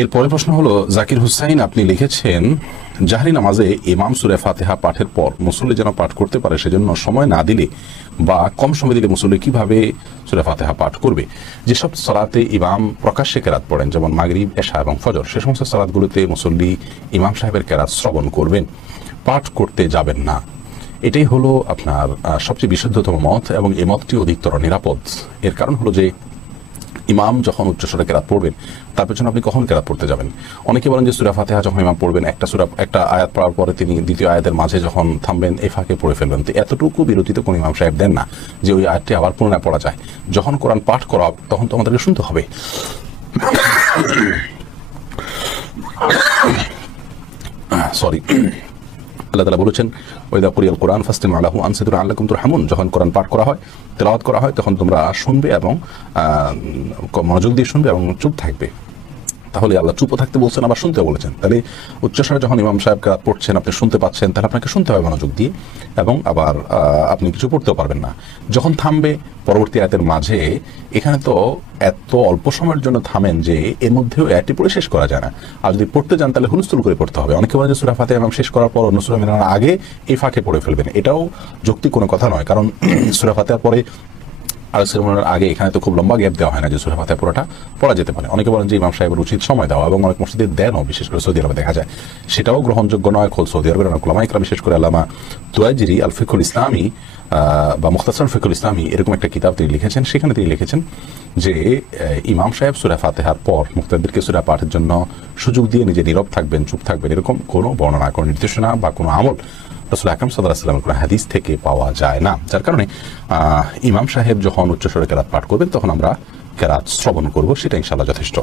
এর পরের প্রশ্ন হলো, জাকির হুসাইন আপনি লিখেছেন জাহরি নামাজে ইমাম সূরা ফাতিহা পাঠের পর মুসল্লি যেন পাঠ করতে পারে সেজন্য সময় না দিলে বা কম সময় দিলে মুসল্লি কিভাবে সূরা ফাতিহা পাঠ করবে? যেসব সালাতে ইমাম প্রকাশ্যে কেরাত পড়েন যেমন মাগরিব, এশা এবং ফজর, সে সমস্ত সালাতগুলোতে মুসল্লি ইমাম সাহেবের কেরাত শ্রবণ করবেন, পাঠ করতে যাবেন না। এটাই হলো আপনার সবচেয়ে বিশুদ্ধতম মত এবং এই মতটি অধিকতর নিরাপদ। এর কারণ হলো যে ইমাম যখন উচ্চস্বরে কেরাত পড়বেন তার পেছনে আপনি কখন কেরাত পড়তে যাবেন? অনেকে বলেন যে সূরা ফাতিহা যখন ইমাম পড়বেন একটা আয়াত পড়ার পরে তিনি দ্বিতীয় আয়াতের মাঝে যখন থামবেন এই ফাঁকে পড়ে ফেলবেন। তো এতটুকু বিরতিতে কোন ইমাম সাহেব দেন না যে ওই আয়াতটি আবার পুনরায় পড়া যায়। যখন কোরআন পাঠ করা তখন তো আমাদেরকে শুনতে হবে। সরি, আল্লাহ তাআলা বলেছেন ওয়াইদা কুরিয়াল কুরআন ফাসতামিউ লাহু আনসিতু লাআল্লাকুম তুরহামুন। যখন কোরআন পাঠ করা হয়, তেলাওয়াত করা হয়, তখন তোমরা শুনবে এবং মনোযোগ দিয়ে শুনবে এবং চুপ থাকবে। তাহলে আল্লাহ চুপও থাকতে বলছেন, আবার শুনতে বলেছেন। তাহলে উচ্চস্বরে যখন ইমাম সাহেব কেরাত পড়ছেন আপনি শুনতে পাচ্ছেন, তাহলে আপনাকে শুনতে হবে মনোযোগ দিয়ে, এবং আবার আপনি কিছু পড়তেও পারবেন না। যখন থামবে পরবর্তী আয়াতের মাঝে, এখানে তো এত অল্প সময়ের জন্য থামেন যে এর মধ্যেও আয়াতটি পড়ে শেষ করা যায় না। আর যদি পড়তে যান তাহলে হুলস্থুল করে পড়তে হবে। অনেকে বলেন যে সূরা ফাতিহা ইমাম শেষ করার পর অন্য সূরা মিলানোর আগে এই ফাঁকে পড়ে ফেলবেন। এটাও যৌক্তিক কোনো কথা নয়, কারণ সূরা ফাতিহার পরে আর সেরেমনির আগে এখানে তো খুব লম্বা গ্যাপ দেওয়া হয় না যে সূরা ফাতিহা পুরোটা পড়া যেতে পারে। অনেকে বলেন যে ইমাম সাহেবের উচিত সময় দেওয়া, এবং অনেক মসজিদে দেনও, বিশেষ করে সৌদি আরবে দেখা যায়। সেটাও গ্রহণযোগ্য নয়। খোদ সৌদি আরবের অনেক উলামা ইকরাম, বিশেষ করে আল্লামা তুয়াইজিরি আল ফিকুল ইসলামী বা মুখতাসার ফিকুল ইসলামী এরকম একটা কিতাব তিনি লিখেছেন। সেখানে তিনি লিখেছেন যে ইমাম সাহেব সূরা ফাতিহার পর মুক্তাদিরকে সূরা পাঠের জন্য সুযোগ দিয়ে নিজে নীরব থাকবেন, চুপ থাকবেন, এরকম কোনো বর্ণনা, কোনো নির্দেশনা বা কোনো আমল রাসূল আকরাম সাল্লাল্লাহু আলাইহি ওয়াসাল্লামের কোনো হাদিস থেকে পাওয়া যায় না। যার কারণে ইমাম সাহেব যখন উচ্চস্বরে কেরাত পাঠ করবেন তখন আমরা কেরাত শ্রবণ করব, সেটা ইনশাআল্লাহ যথেষ্ট।